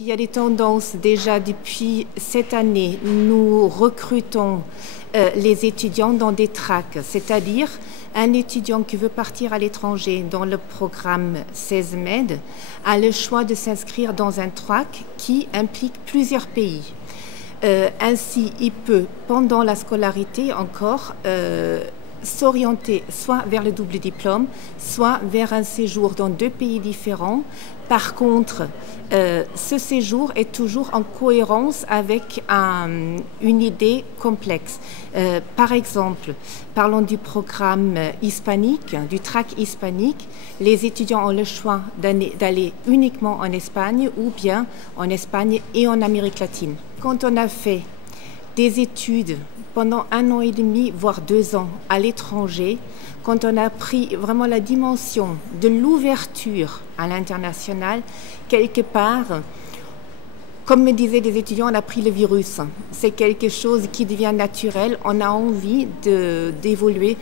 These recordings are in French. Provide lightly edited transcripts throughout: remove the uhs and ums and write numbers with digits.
Il y a des tendances déjà depuis cette année. Nous recrutons les étudiants dans des tracks, c'est-à-dire un étudiant qui veut partir à l'étranger dans le programme 16 MED a le choix de s'inscrire dans un track qui implique plusieurs pays. Ainsi, il peut, pendant la scolarité encore, s'orienter soit vers le double diplôme, soit vers un séjour dans deux pays différents. Par contre, ce séjour est toujours en cohérence avec une idée complexe. Par exemple, parlons du programme hispanique, du track hispanique. Les étudiants ont le choix d'aller uniquement en Espagne ou bien en Espagne et en Amérique latine. Quand on a fait des études pendant 1 an et demi, voire 2 ans à l'étranger, quand on a pris vraiment la dimension de l'ouverture à l'international, quelque part, comme me disaient des étudiants, on a pris le virus. C'est quelque chose qui devient naturel. On a envie d'évoluer,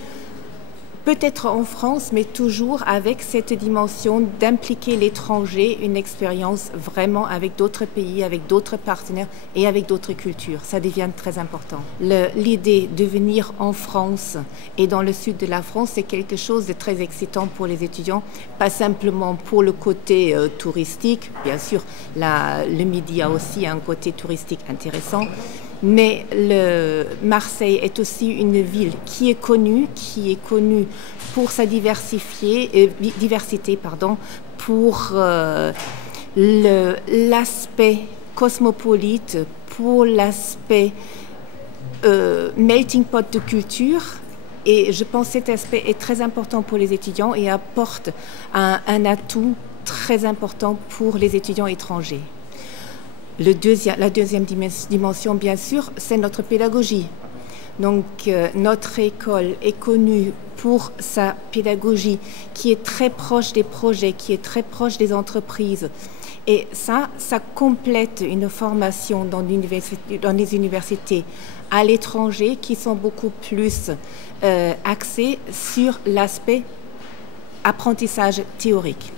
peut-être en France, mais toujours avec cette dimension d'impliquer l'étranger, une expérience vraiment avec d'autres pays, avec d'autres partenaires et avec d'autres cultures. Ça devient très important. L'idée de venir en France et dans le sud de la France, c'est quelque chose de très excitant pour les étudiants, pas simplement pour le côté touristique. Bien sûr, le Midi a aussi un côté touristique intéressant. Mais Marseille est aussi une ville qui est connue pour sa diversité, pour l'aspect cosmopolite, pour l'aspect melting pot de culture. Et je pense que cet aspect est très important pour les étudiants et apporte un atout très important pour les étudiants étrangers. La deuxième dimension, bien sûr, c'est notre pédagogie. Donc, notre école est connue pour sa pédagogie qui est très proche des projets, qui est très proche des entreprises. Et ça complète une formation dans les universités à l'étranger qui sont beaucoup plus axées sur l'aspect apprentissage théorique.